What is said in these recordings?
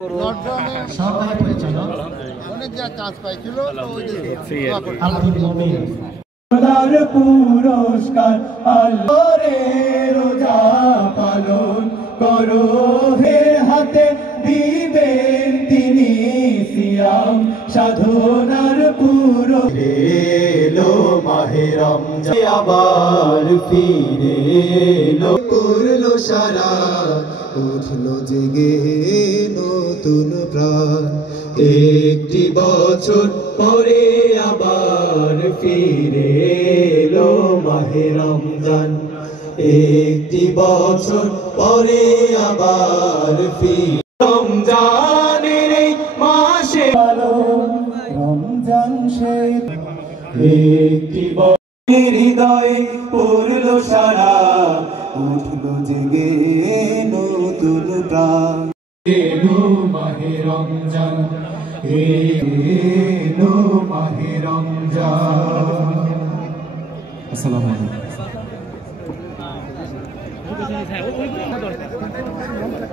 সরকারি পরিচালক অনেক যা কাজ পাইছিল পুরস্কার আল্লাহর রোজা পালন করো হে হাতে দিবেন তিনি সিয়াম সাধনার পুরো এলো মাহে রমজান আবার ফিরে এলো করলো সারা উঠলো জেগে নতুন প্রাণ একটি বছর পরে আবার ফিরে এলো মাহে রমজান একটি বছর পরে আবার ফিরে রমজানের এই মাসে রমজান শেষ একটি হৃদয়ে পড়লো সারা উঠলো জেগে নতুন প্রাণ এলো মাহে রমজান এলো মাহে রমজান। আসসালামু আলাইকুম।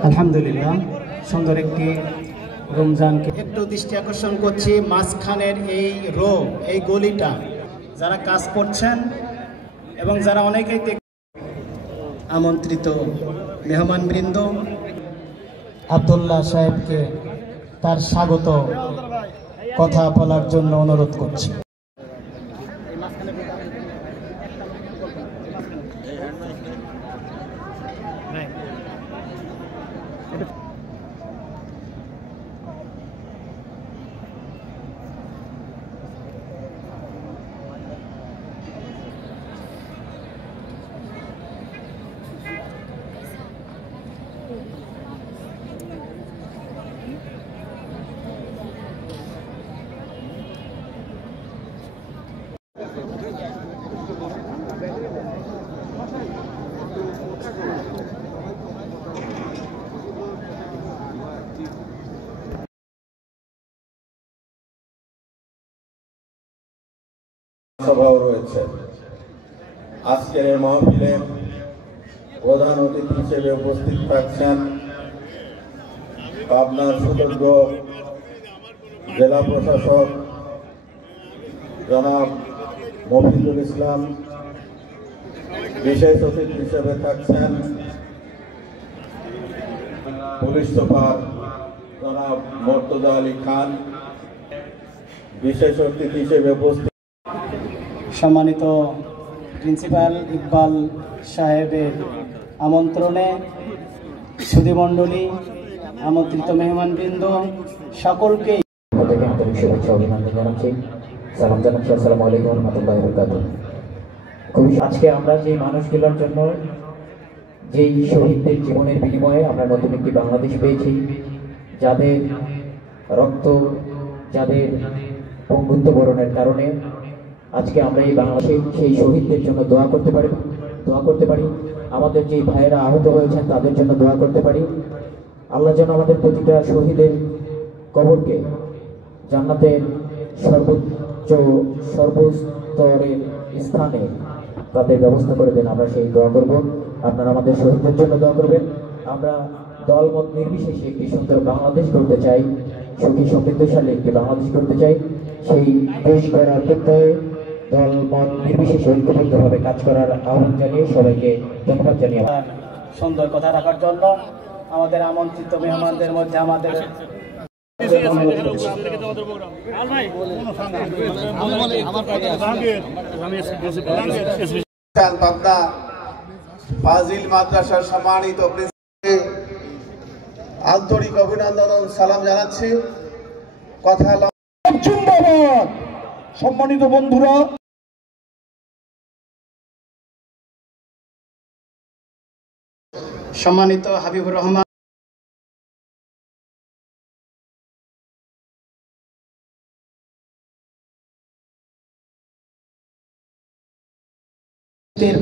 আলহামদুলিল্লাহ সুন্দর একটি রমজানকে একটু দৃষ্টি আকর্ষণ করছি মাঝখানের এই এই গলিটা যারা কাজ করছেন এবং যারা অনেকেই আমন্ত্রিত মেহমানবৃন্দ আব্দুল্লাহ সাহেবকে তার স্বাগত কথা বলার জন্য অনুরোধ করছি। সভাও রয়েছে। আজকের এই মাহফিলে প্রধান অতিথি হিসেবে উপস্থিত থাকছেন পাবনার সুযোগ্য জেলা প্রশাসক জনাব মফিজুল ইসলাম। বিশেষ অতিথি হিসেবে থাকছেন পুলিশ সুপার জনাব মর্তুজা আলী খান। বিশেষ অতিথি হিসেবে উপস্থিত সম্মানিত প্রিন্সিপাল ইকবাল সাহেবের আমন্ত্রণে সুধীমণ্ডলী আমন্ত্রিত মেহমানবৃন্দ সকলকে আন্তরিক শুভেচ্ছা অভিনন্দন জানাচ্ছি, সালাম জানাচ্ছি। আসসালামু আলাইকুম ওয়া রাহমাতুল্লাহি ওয়া বারাকাতুহু। আজকে আমরা যে মানুষগুলোর জন্য যেই শহীদদের জীবনের বিনিময়ে আমরা নতুন একটি বাংলাদেশ পেয়েছি, যাদের রক্ত যাদের পঙ্গুত্ব বরণের কারণে আজকে আমরা এই বাংলাদেশে সেই শহীদদের জন্য দোয়া করতে পারি। আমাদের যে ভাইয়েরা আহত হয়েছেন তাদের জন্য দোয়া করতে পারি। আল্লাহ যেন আমাদের প্রতিটা শহীদের কবরকে জান্নাতের সর্বস্তরের স্থানে তাদের ব্যবস্থা করে দেন। আমরা সেই দোয়া করব। আপনারা আমাদের শহীদদের জন্য দোয়া করবেন। আমরা দলমত নির্বিশেষে একটি সুন্দর বাংলাদেশ করতে চাই, সুখী সমৃদ্ধশালী একটি বাংলাদেশ করতে চাই। সেই দেশ গড়ার প্রত্যয়ে দলমত নির্বিশেষে ঐক্যবদ্ধভাবে কাজ করার আহ্বান জানিয়ে সবাইকে ধন্যবাদ জানিয়ে সুন্দর কথা রাখার জন্য আমাদের আমন্ত্রিত মেহমানদের মধ্যে আমাদের পাবনা ফাজিল মাদ্রাসার সম্মানিত আন্তরিক অভিনন্দন ও সালাম জানাচ্ছি। কথা সম্মানিত বন্ধুরা, সম্মানিত হাবিবুর রহমান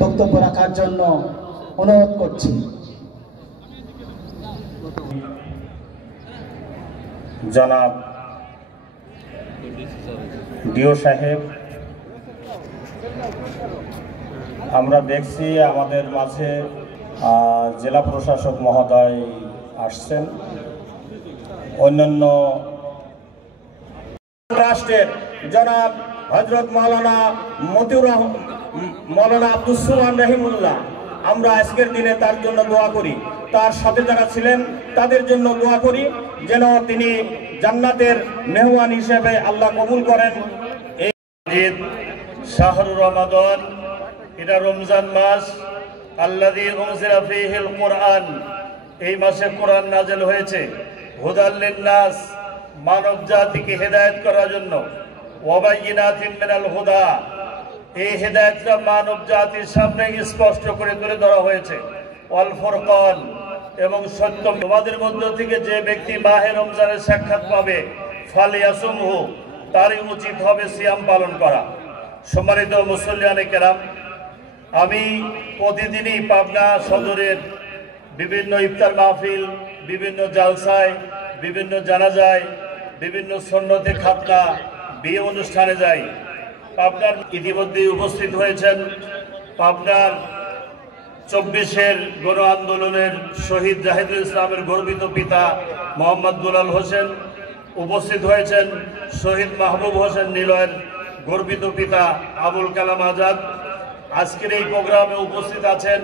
বক্তব্য রাখার জন্য অনুরোধ করছি। জনাব ডিও সাহেব, আমরা দেখছি আমাদের মাঝে জেলা প্রশাসক মহোদয় আসছেন। অন্যান্য রাষ্ট্রের জনাব হযরত মাওলানা মাওলানা আব্দুস সুবহান রহিমুল্লাহ, আমরা আজকের দিনে তার জন্য দোয়া করি, তার সাথে যারা ছিলেন তাদের জন্য দোয়া করি যেন তিনি জান্নাতের মেহমান হিসেবে আল্লাহ কবুল করেন। এই শাহরুর রমাদান, এটা রমজান মাস, আল্লাযী উনজিলা ফীহিল কুরআন, এই মাসে কোরআন নাযিল হয়েছে, হুদাল লিন-নাস, মানব জাতিকে হেদায়েত করার জন্য, ওয়া বাইয়িনাতিন মিনাল হুদা, এই হেদায়েতটা মানব জাতির সামনে স্পষ্ট করে তুলে ধরা হয়েছে, ওয়াল ফুরকান, এবং সত্য। তোমাদের মধ্য থেকে যে ব্যক্তি মাহে রমজানের সাক্ষাৎ পাবে ফালিয়াসুমহু, তারই উচিত হবে সিয়াম পালন করা। সম্মানিত মুসল্লিয়ানে কেরাম, আমি প্রতিদিনই পাবনা সদরের বিভিন্ন ইফতার মাহফিল, বিভিন্ন জালসায়, বিভিন্ন জানাজায়, বিভিন্ন সুন্নতে খাতনা, বিয়ে অনুষ্ঠানে যাই। পাবনার ইতিমধ্যে উপস্থিত হয়েছেন পাবনার 24-এর গণ আন্দোলনের শহীদ জাহিদুল ইসলামের গর্বিত পিতা মোহাম্মদ দুলাল হোসেন, উপস্থিত হয়েছেন শহীদ মাহবুব হোসেন নিলয়ের গর্বিত পিতা আবুল কালাম আজাদ। আজকের এই প্রোগ্রামে উপস্থিত আছেন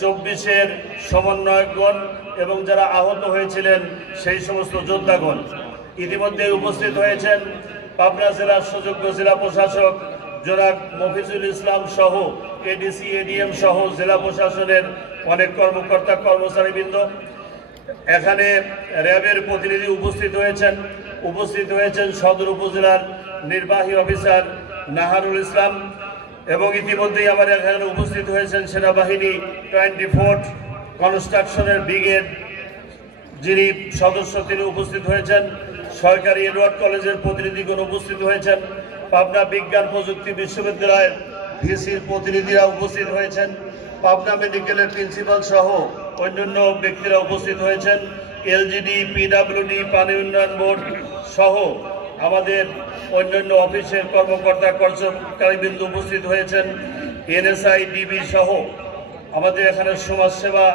24-এর সমন্বয়কগণ এবং যারা আহত হয়েছিলেন সেই সমস্ত যোদ্ধাগণ। ইতিমধ্যে উপস্থিত হয়েছেন পাবনা জেলার সুযোগ্য জেলা প্রশাসক জনাব মফিজুল ইসলাম সহ এডিসি, এডিএম সহ জেলা প্রশাসনের অনেক কর্মকর্তা কর্মচারীবৃন্দ। এখানে র্যাবের প্রতিনিধি উপস্থিত হয়েছেন সদর উপজেলার নির্বাহী অফিসার নাহারুল ইসলাম, এবং ইতিমধ্যেই আমার এখানে উপস্থিত হয়েছেন সেনাবাহিনী 24 কনস্ট্রাকশনের ব্রিগেড যিনি সদস্য, তিনি উপস্থিত হয়েছেন। সরকারি এডওয়ার্ড কলেজের প্রতিনিধিগণ উপস্থিত হয়েছেন। পাবনা বিজ্ঞান প্রযুক্তি বিশ্ববিদ্যালয়ের ভিসির প্রতিনিধিরা উপস্থিত হয়েছেন। পাবনা মেডিকেলের প্রিন্সিপাল সহ অন্যান্য ব্যক্তিরা উপস্থিত হয়েছেন। এলজিডি, পিডাব্লিউডি, পানি উন্নয়ন বোর্ড সহ আমাদের অন্যান্য অফিসের কর্মকর্তা কর্মচারীবৃন্দ উপস্থিত হয়েছেন। এনএসআই, ডিবি সহ আমাদের এখানে সমাজসেবা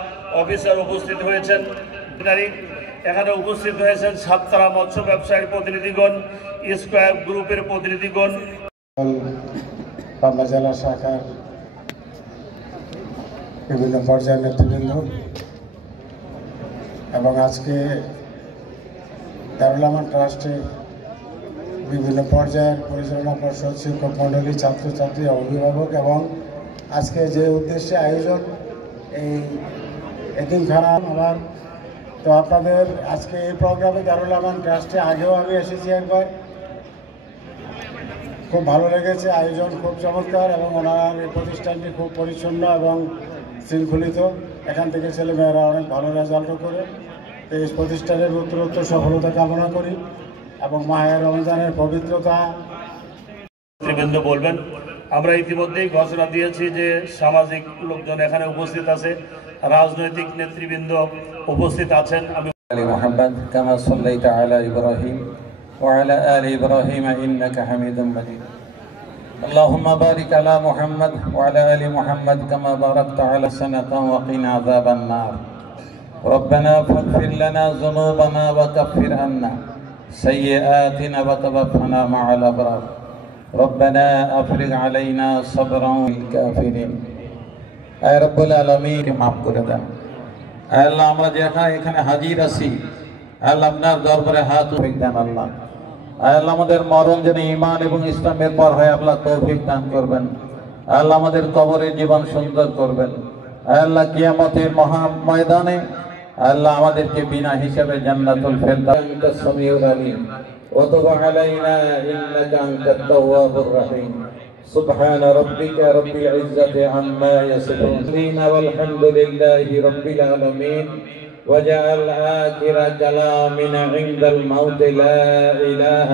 অফিসার উপস্থিত হয়েছেন। এখানে উপস্থিত হয়েছেন সাততারা মৎস্য ব্যবসায়ীর প্রতিনিধিগণ, স্কয়ার গ্রুপের প্রতিনিধিগণ, পাবনা জেলা শাখার বিভিন্ন পর্যায়ের নেতৃবৃন্দ, এবং আজকে দারুল আমান ট্রাস্টের বিভিন্ন পর্যায়ের পরিচালনা পর্ষদ, শিক্ষক মণ্ডলী, ছাত্রছাত্রী, অভিভাবক, এবং আজকে যে উদ্দেশ্যে আয়োজন এই এতিমখানা আমার, তো আপনাদের আজকে এই প্রোগ্রামে দারুল আমান ট্রাস্টে আগেও আমি এসেছি একবার, খুব ভালো লেগেছে, আয়োজন খুব চমৎকার, এবং ওনার এই প্রতিষ্ঠানটি খুব পরিচ্ছন্ন এবং শৃঙ্খলিত। এখান থেকে ছেলেমেয়েরা অনেক ভালো রেজাল্টও করে। তো এই প্রতিষ্ঠানের উত্তরোত্তর সফলতা কামনা করি, এবং মাহে রমজানের পবিত্রতা নেতৃবৃন্দ বলবেন। আমরা ইতিমধ্যেই ঘোষণা দিয়েছি যে সামাজিক লোকজন এখানে উপস্থিত আছে, রাজনৈতিক নেতৃবৃন্দ উপস্থিত আছেন। আমি মুহাম্মদ কামা সাল্লাইতা আলা ইব্রাহিম ওয়া আলা আলি ইব্রাহিম ইন্নাকা হামিদুম মাজিদ। আল্লাহুম্মা বারিক আলা মুহাম্মদ ওয়া আলা আলি মুহাম্মদ কামা বারাকতা আলা সানাতা ওয়া কিনা আযাবান নার। রব্বানা ফাগফির লানা যুনুবানা ওয়া কাফির আন্না সাইয়্যাতিনা ওয়া তাওয়াফানা মা'আল আবরার। রব্বানা আফরিগ আলাইনা সাবরান লিল কাফিরিন। আয় রব্বুল আলামিন, মাফ করে দেন। আল্লাহ, আমরা এখানে হাজির আছি, আল্লাহ আপনার দরবারে হাত উঠিয়ে দেন। আল্লাহ আমাদের মরণ যেন ঈমান এবং ইসলামের পর হয়, আল্লাহ তৌফিক দান করবেন। আল্লাহ আমাদের কবরের জীবন সুন্দর করবেন। আল্লাহ কিয়ামতের মহা ময়দানে আল্লাহ আমাদেরকে বিনা হিসাবে জান্নাতুল ফেরদাউস সামিউল আলিম ওয়া তুব আলাইনা ইন্নাকা আনতাত তাওয়াবুর রহিম। سبحان ربك رب العزة عما يصفون والحمد لله رب العالمين. وجعل آخر كلامنا عند الموت لا إله